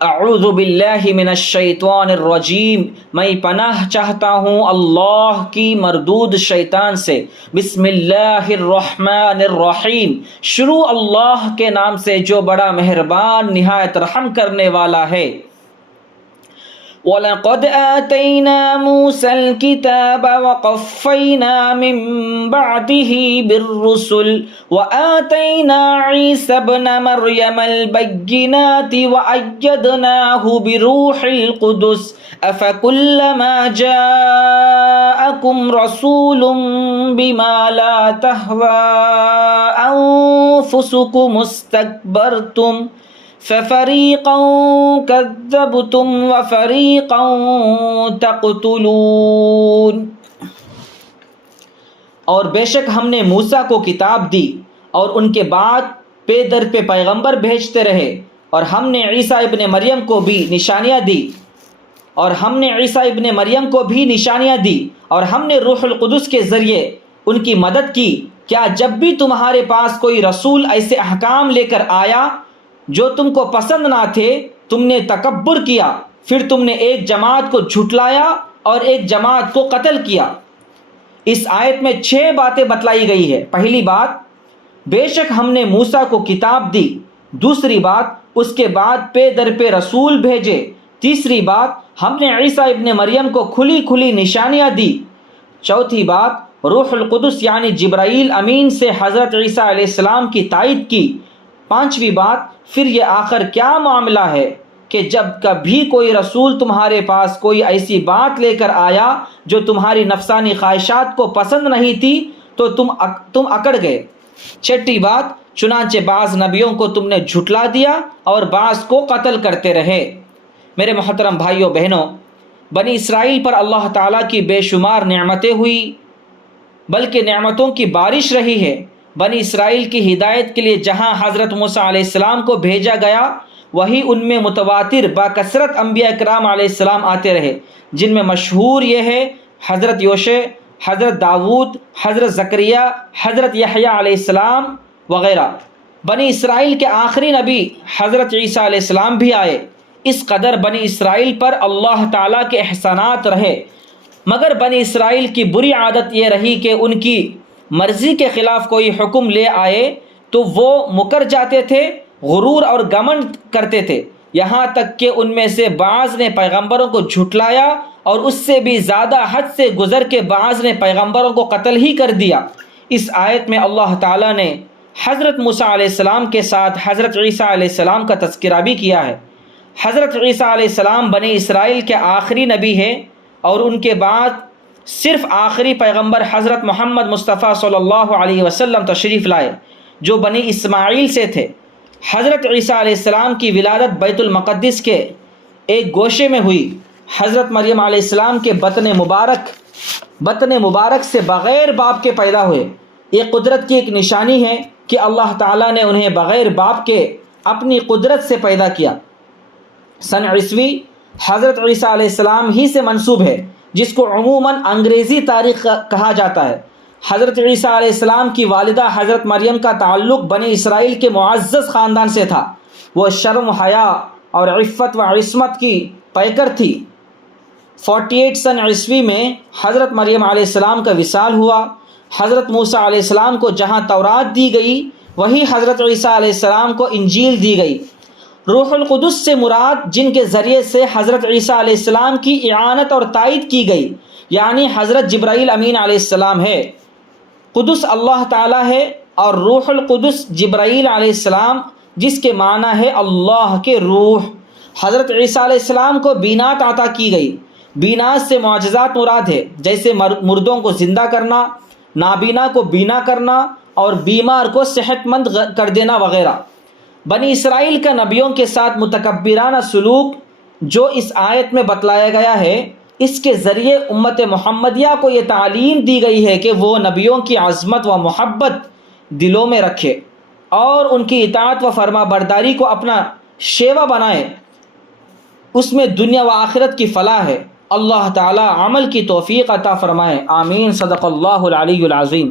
اعوذ باللہ من الشیطان الرجیم، میں پناہ چاہتا ہوں اللہ کی مردود شیطان سے۔ بسم اللہ الرحمن الرحیم، شروع اللہ کے نام سے جو بڑا مہربان نہایت رحم کرنے والا ہے۔ وَلَقَدْ آتَيْنَا مُوسَى الْكِتَابَ وَقَفَّيْنَا مِن بَعْدِهِ بِالرُّسُلِ وَآتَيْنَا عِيسَى ابْنَ مَرْيَمَ الْبَيِّنَاتِ وَأَيَّدْنَاهُ بِرُوحِ الْقُدُسِ أَفَكُلَّمَا جَاءَكُمْ رَسُولٌ بِمَا لَا تَهْوَىٰ أَنفُسُكُمُ اسْتَكْبَرْتُمْ فَفَرِيقًا كَذَّبْتُمْ وَفَرِيقًا تَقْتُلُونَ۔ اور بے شک ہم نے موسیٰ کو کتاب دی اور ان کے بعد پے در پہ پیغمبر بھیجتے رہے، اور ہم نے عیسیٰ ابن مریم کو بھی نشانیاں دی اور ہم نے روح القدس کے ذریعے ان کی مدد کی۔ کیا جب بھی تمہارے پاس کوئی رسول ایسے احکام لے کر آیا جو تم کو پسند نہ تھے، تم نے تکبر کیا، پھر تم نے ایک جماعت کو جھٹلایا اور ایک جماعت کو قتل کیا۔ اس آیت میں 6 باتیں بتلائی گئی ہے۔ پہلی بات، بے شک ہم نے موسیٰ کو کتاب دی۔ دوسری بات، اس کے بعد پے در پہ رسول بھیجے۔ تیسری بات، ہم نے عیسیٰ ابن مریم کو کھلی کھلی نشانیاں دی۔ چوتھی بات، روح القدس یعنی جبرائیل امین سے حضرت عیسیٰ علیہ السلام کی تائید کی۔ پانچویں بات، پھر یہ آخر کیا معاملہ ہے کہ جب کبھی کوئی رسول تمہارے پاس کوئی ایسی بات لے کر آیا جو تمہاری نفسانی خواہشات کو پسند نہیں تھی تو تم اکڑ گئے۔ چھٹی بات، چنانچہ بعض نبیوں کو تم نے جھٹلا دیا اور بعض کو قتل کرتے رہے۔ میرے محترم بھائیوں بہنوں، بنی اسرائیل پر اللہ تعالیٰ کی بے شمار نعمتیں ہوئی، بلکہ نعمتوں کی بارش رہی ہے۔ بنی اسرائیل کی ہدایت کے لیے جہاں حضرت موسیٰ علیہ السلام کو بھیجا گیا، وہی ان میں متواتر باکثرت انبیاء کرام علیہ السلام آتے رہے، جن میں مشہور یہ ہے حضرت یوشع، حضرت داود، حضرت زکریا، حضرت یحییٰ علیہ السلام وغیرہ۔ بنی اسرائیل کے آخری نبی حضرت عیسیٰ علیہ السلام بھی آئے۔ اس قدر بنی اسرائیل پر اللہ تعالیٰ کے احسانات رہے، مگر بنی اسرائیل کی بری عادت یہ رہی کہ ان کی مرضی کے خلاف کوئی حکم لے آئے تو وہ مکر جاتے تھے، غرور اور گھمنڈ کرتے تھے، یہاں تک کہ ان میں سے بعض نے پیغمبروں کو جھٹلایا اور اس سے بھی زیادہ حد سے گزر کے بعض نے پیغمبروں کو قتل ہی کر دیا۔ اس آیت میں اللہ تعالیٰ نے حضرت موسیٰ علیہ السلام کے ساتھ حضرت عیسیٰ علیہ السلام کا تذکرہ بھی کیا ہے۔ حضرت عیسیٰ علیہ السلام بنی اسرائیل کے آخری نبی ہیں، اور ان کے بعد صرف آخری پیغمبر حضرت محمد مصطفیٰ صلی اللہ علیہ وسلم تشریف لائے، جو بنی اسماعیل سے تھے۔ حضرت عیسیٰ علیہ السلام کی ولادت بیت المقدس کے ایک گوشے میں ہوئی۔ حضرت مریم علیہ السلام کے بطن مبارک سے بغیر باپ کے پیدا ہوئے۔ یہ قدرت کی ایک نشانی ہے کہ اللہ تعالیٰ نے انہیں بغیر باپ کے اپنی قدرت سے پیدا کیا۔ سن عیسوی حضرت عیسیٰ علیہ السلام ہی سے منسوب ہے، جس کو عموماً انگریزی تاریخ کہا جاتا ہے۔ حضرت عیسیٰ علیہ السلام کی والدہ حضرت مریم کا تعلق بنی اسرائیل کے معزز خاندان سے تھا۔ وہ شرم و حیا اور عفت و عصمت کی پیکر تھی۔ 48 سن عیسوی میں حضرت مریم علیہ السلام کا وصال ہوا۔ حضرت موسیٰ علیہ السلام کو جہاں تورات دی گئی، وہی حضرت عیسیٰ علیہ السلام کو انجیل دی گئی۔ روح القدس سے مراد جن کے ذریعے سے حضرت عیسیٰ علیہ السلام کی اعانت اور تائید کی گئی، یعنی حضرت جبرائیل امین علیہ السلام ہے۔ قدس اللہ تعالیٰ ہے اور روح القدس جبرائیل علیہ السلام، جس کے معنی ہے اللہ کے روح۔ حضرت عیسیٰ علیہ السلام کو بینات عطا کی گئی۔ بینات سے معجزات مراد ہے، جیسے مردوں کو زندہ کرنا، نابینا کو بینا کرنا اور بیمار کو صحت مند کر دینا وغیرہ۔ بنی اسرائیل کا نبیوں کے ساتھ متکبرانہ سلوک جو اس آیت میں بتلایا گیا ہے، اس کے ذریعے امت محمدیہ کو یہ تعلیم دی گئی ہے کہ وہ نبیوں کی عظمت و محبت دلوں میں رکھے اور ان کی اطاعت و فرما برداری کو اپنا شیوا بنائے۔ اس میں دنیا و آخرت کی فلاح ہے۔ اللہ تعالی عمل کی توفیق عطا فرمائے۔ آمین۔ صدق اللہ العلی العظیم۔